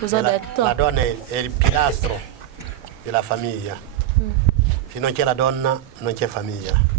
Cosa ha detto? La donna è il pilastro della famiglia. Se non c'è la donna, non c'è famiglia.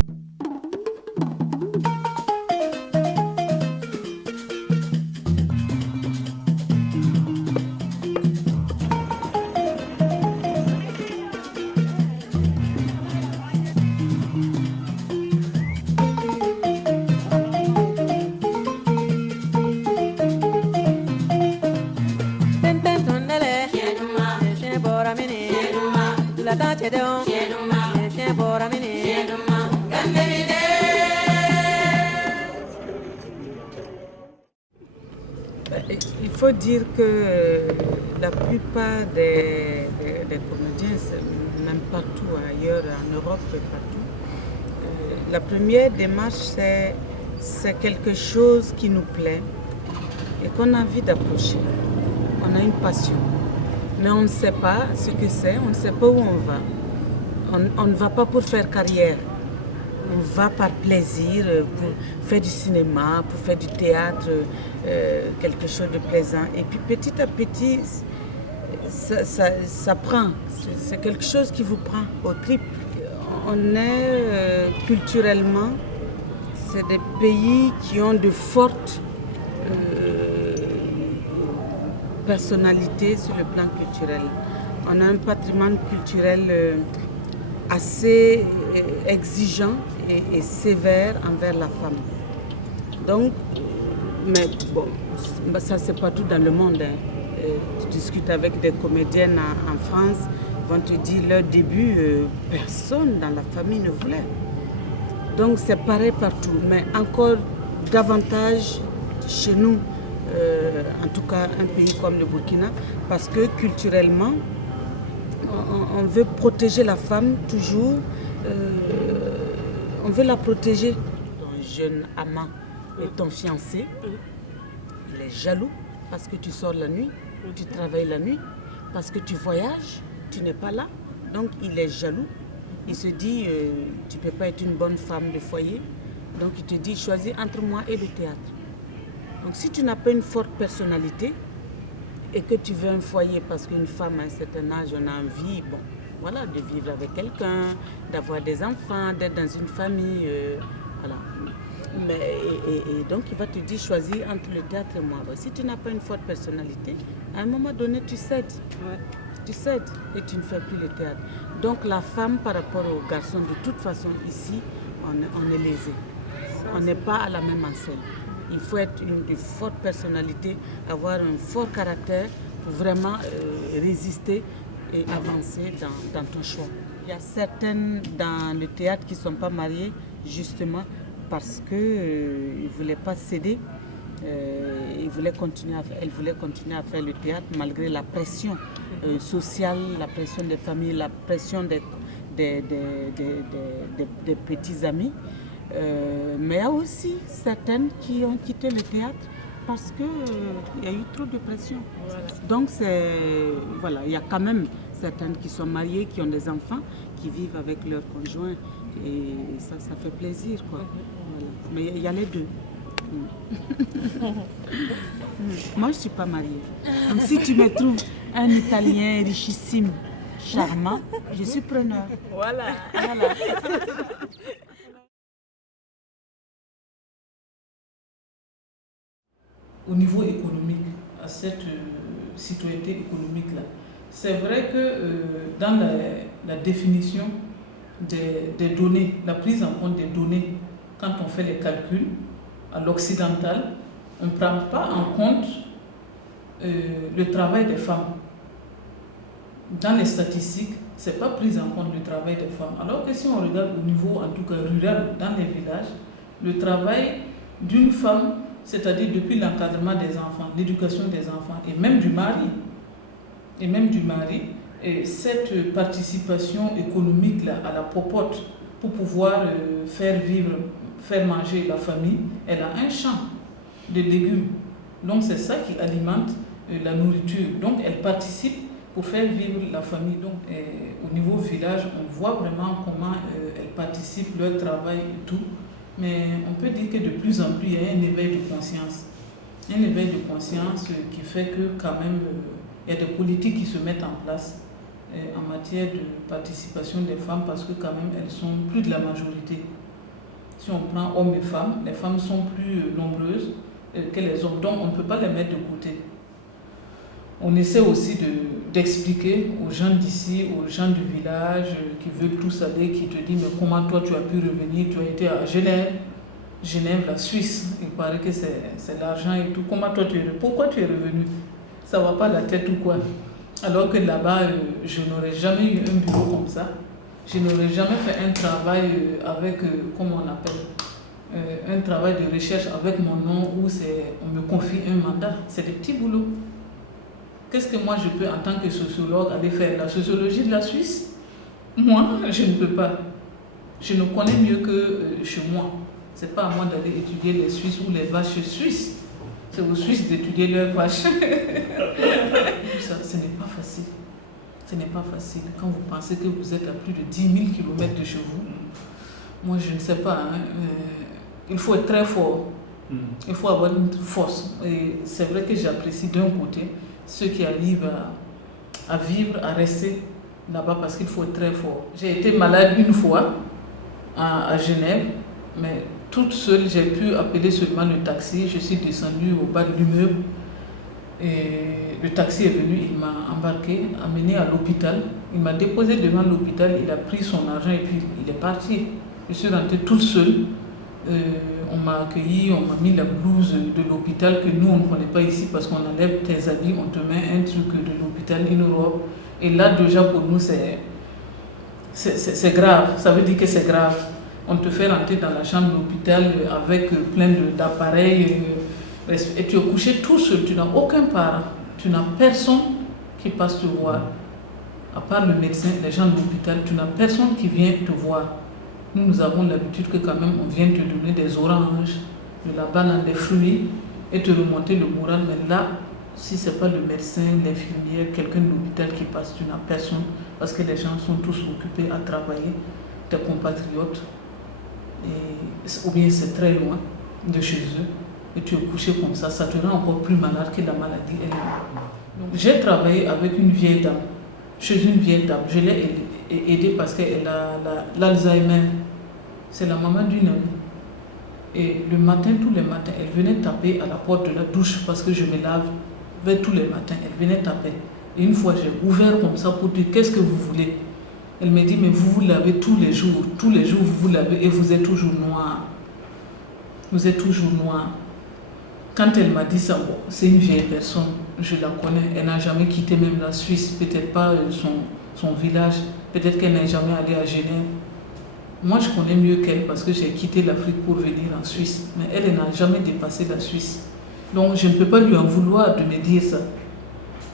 Il faut dire que la plupart des comédiens, même partout ailleurs, en Europe et partout, la première démarche, c'est quelque chose qui nous plaît et qu'on a envie d'approcher. On a une passion, mais on ne sait pas ce que c'est, on ne sait pas où on va. On ne va pas pour faire carrière. On va par plaisir, pour faire du cinéma, pour faire du théâtre, quelque chose de plaisant. Et puis petit à petit, ça prend. C'est quelque chose qui vous prend au trip. On est culturellement, c'est des pays qui ont de fortes personnalités sur le plan culturel. On a un patrimoine culturel assez exigeant et sévère envers la femme. Donc, mais bon, ça c'est partout dans le monde. Tu discutes avec des comédiennes en France, ils vont te dire leur début, personne dans la famille ne voulait. Donc c'est pareil partout, mais encore davantage chez nous, en tout cas un pays comme le Burkina, parce que culturellement, on veut protéger la femme toujours, on veut la protéger. Ton jeune amant et ton fiancé, il est jaloux parce que tu sors la nuit, tu travailles la nuit, parce que tu voyages, tu n'es pas là, donc il est jaloux. Il se dit, tu ne peux pas être une bonne femme de foyer, donc il te dit, choisis entre moi et le théâtre. Donc si tu n'as pas une forte personnalité, et que tu veux un foyer parce qu'une femme à un certain âge, on a envie, bon, voilà, de vivre avec quelqu'un, d'avoir des enfants, d'être dans une famille, voilà. Mais, et donc il va te dire choisis entre le théâtre et moi. Bon, si tu n'as pas une forte personnalité, à un moment donné tu cèdes. Ouais. Tu cèdes et tu ne fais plus le théâtre. Donc la femme par rapport au garçon, de toute façon ici, on est lésé. On n'est pas à la même enseigne. Il faut être une forte personnalité, avoir un fort caractère pour vraiment résister et avancer dans ton choix. Il y a certaines dans le théâtre qui ne sont pas mariées justement parce qu'elles ne voulaient pas céder. Elles voulaient continuer à faire le théâtre malgré la pression sociale, la pression des familles, la pression des petits amis. Mais il y a aussi certaines qui ont quitté le théâtre parce qu'il y a eu trop de pression. Voilà. Donc voilà, il y a quand même certaines qui sont mariées, qui ont des enfants, qui vivent avec leurs conjoints et ça fait plaisir, quoi. Voilà. Mais il y a les deux. Moi je ne suis pas mariée. Donc si tu me trouves un Italien richissime, charmant, je suis preneur. Voilà. Au niveau économique, à cette citoyenneté économique-là, c'est vrai que dans la définition des données, la prise en compte des données, quand on fait les calculs, à l'occidental, on ne prend pas en compte le travail des femmes. Dans les statistiques, ce n'est pas pris en compte le travail des femmes. Alors que si on regarde au niveau, en tout cas rural, dans les villages, le travail d'une femme, c'est-à-dire depuis l'encadrement des enfants, l'éducation des enfants et même du mari, et cette participation économique-là à la popote pour pouvoir faire vivre, faire manger la famille, elle a un champ de légumes. Donc c'est ça qui alimente la nourriture. Donc elle participe pour faire vivre la famille. Donc au niveau village, on voit vraiment comment elles participent, leur travail et tout. Mais on peut dire que de plus en plus, il y a un éveil de conscience. Un éveil de conscience qui fait que quand même il y a des politiques qui se mettent en place en matière de participation des femmes parce que quand même elles sont plus de la majorité. Si on prend hommes et femmes, les femmes sont plus nombreuses que les hommes, donc on ne peut pas les mettre de côté. On essaie aussi d'expliquer aux gens d'ici, aux gens du village qui veulent tous aller, qui te disent mais comment toi tu as pu revenir, tu as été à Genève, la Suisse, il paraît que c'est l'argent et tout, comment toi tu es revenu, pourquoi tu es revenu, ça ne va pas la tête ou quoi? Alors que là-bas, je n'aurais jamais eu un bureau comme ça, je n'aurais jamais fait un travail avec, comment on appelle, un travail de recherche avec mon nom où on me confie un mandat, c'est des petits boulots. Qu'est-ce que moi je peux en tant que sociologue aller faire? La sociologie de la Suisse? Moi, je ne peux pas. Je ne connais mieux que chez moi. Ce n'est pas à moi d'aller étudier les Suisses ou les vaches suisses. C'est aux Suisses d'étudier leurs vaches. Ça, ce n'est pas facile. Ce n'est pas facile. Quand vous pensez que vous êtes à plus de 10 000 km de chez vous, moi je ne sais pas. Il faut être très fort. Il faut avoir une force. Et c'est vrai que j'apprécie d'un côté ceux qui arrivent à vivre, à rester là-bas parce qu'il faut être très fort. J'ai été malade une fois à Genève, mais toute seule, j'ai pu appeler seulement le taxi. Je suis descendue au bas de l'immeuble et le taxi est venu, il m'a embarqué, amené à l'hôpital. Il m'a déposé devant l'hôpital, il a pris son argent et puis il est parti. Je suis rentrée toute seule. On m'a accueilli, on m'a mis la blouse de l'hôpital que nous on ne connaît pas ici parce qu'on enlève tes habits, on te met un truc de l'hôpital, une robe. Et là déjà pour nous c'est grave, ça veut dire que c'est grave. On te fait rentrer dans la chambre de l'hôpital avec plein d'appareils et tu es couché tout seul, tu n'as aucun parent, tu n'as personne qui passe te voir. À part le médecin, les gens de l'hôpital, tu n'as personne qui vient te voir. Nous avons l'habitude que quand même on vient te donner des oranges, de la banane, des fruits et te remonter le moral. Mais là, si ce n'est pas le médecin, l'infirmière, quelqu'un de l'hôpital qui passe, tu n'as personne parce que les gens sont tous occupés à travailler, tes compatriotes. Ou bien c'est très loin de chez eux et tu es couché comme ça te rend encore plus malade que la maladie elle-même. J'ai travaillé avec une vieille dame, chez une vieille dame. Je l'ai aidée parce qu'elle a l'Alzheimer. C'est la maman d'une amie. Et le matin, tous les matins, elle venait taper à la porte de la douche parce que je me lave tous les matins. Elle venait taper. Et une fois, j'ai ouvert comme ça pour dire qu'est-ce que vous voulez. Elle me dit mais vous vous lavez tous les jours vous vous lavez et vous êtes toujours noir. Vous êtes toujours noir. Quand elle m'a dit ça, bon, c'est une vieille personne, je la connais, elle n'a jamais quitté même la Suisse, peut-être pas son village, peut-être qu'elle n'est jamais allée à Genève. Moi, je connais mieux qu'elle parce que j'ai quitté l'Afrique pour venir en Suisse, mais elle n'a jamais dépassé la Suisse. Donc, je ne peux pas lui en vouloir de me dire ça.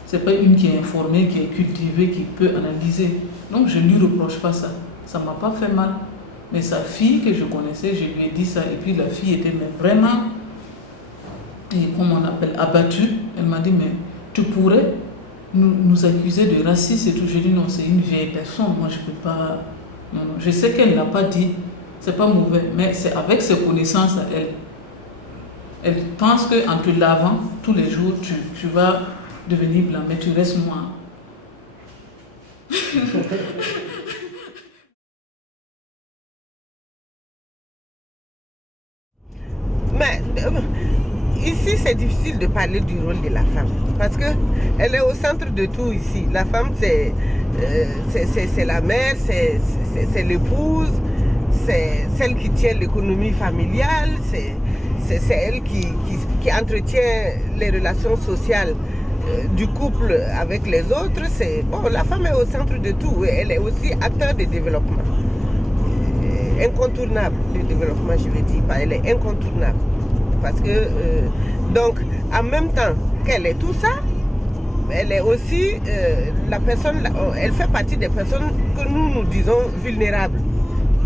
Ce n'est pas une qui est informée, qui est cultivée, qui peut analyser. Donc, je ne lui reproche pas ça. Ça ne m'a pas fait mal. Mais sa fille que je connaissais, je lui ai dit ça, et puis la fille était vraiment, comme on appelle, abattue. Elle m'a dit, mais tu pourrais nous accuser de racisme et tout. Je lui ai dit, non, c'est une vieille personne, moi je ne peux pas... Non, non. Je sais qu'elle ne l'a pas dit, c'est pas mauvais, mais c'est avec ses connaissances à elle. Elle pense qu'en te lavant tous les jours, tu vas devenir blanc, mais tu restes noir. Mais ici, c'est difficile de parler du rôle de la femme parce qu'elle est au centre de tout ici. La femme, c'est la mère, c'est l'épouse, c'est celle qui tient l'économie familiale, c'est elle qui entretient les relations sociales du couple avec les autres. Bon, la femme est au centre de tout et elle est aussi acteur de développement. Incontournable de développement, je veux dire, elle est incontournable. Parce que, donc, en même temps qu'elle est tout ça, elle est aussi la personne, elle fait partie des personnes que nous disons vulnérables.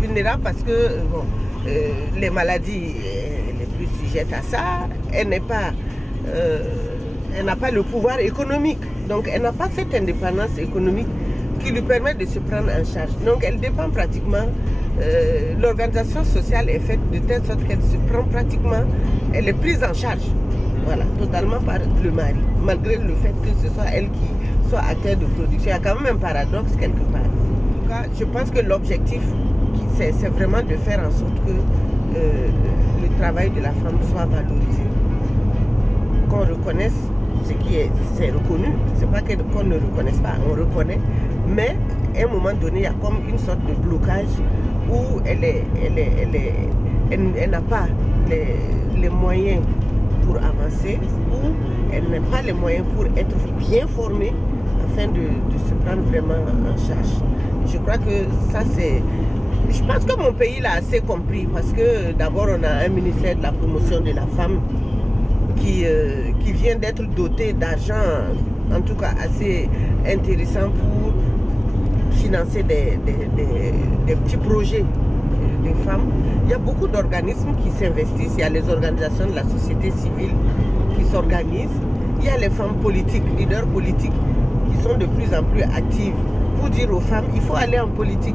Vulnérables parce que bon, les maladies, elle est plus sujette à ça, elle n'a pas le pouvoir économique. Donc, elle n'a pas cette indépendance économique qui lui permet de se prendre en charge. Donc, elle dépend pratiquement, l'organisation sociale est faite de telle sorte qu'elle se prend pratiquement, elle est prise en charge Voilà, totalement par le mari. Malgré le fait que ce soit elle qui soit acteur de production. Il y a quand même un paradoxe quelque part. En tout cas, je pense que l'objectif, c'est vraiment de faire en sorte que le travail de la femme soit valorisé. Qu'on reconnaisse ce qui c'est reconnu. C'est pas qu'on ne reconnaisse pas, on reconnaît. Mais à un moment donné, il y a comme une sorte de blocage où elle n'a pas les moyens pour avancer, ou elle n'a pas les moyens pour être bien formée afin de se prendre vraiment en charge. Je crois que ça c'est... Je pense que mon pays l'a assez compris parce que d'abord on a un ministère de la promotion de la femme qui vient d'être doté d'argent, en tout cas assez intéressant pour financer des petits projets des femmes. Il y a beaucoup d'organismes qui s'investissent. Il y a les organisations de la société civile qui s'organisent. Il y a les femmes politiques, leaders politiques qui sont de plus en plus actives pour dire aux femmes, il faut aller en politique.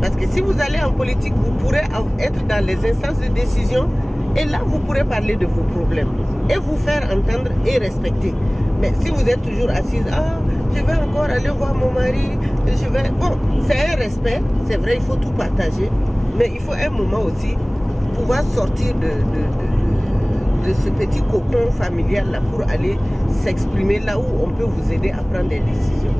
Parce que si vous allez en politique, vous pourrez être dans les instances de décision et là, vous pourrez parler de vos problèmes et vous faire entendre et respecter. Mais si vous êtes toujours assise, je vais encore aller voir mon mari, Bon, c'est un respect, c'est vrai, il faut tout partager, mais il faut un moment aussi pouvoir sortir de ce petit cocon familial là pour aller s'exprimer là où on peut vous aider à prendre des décisions.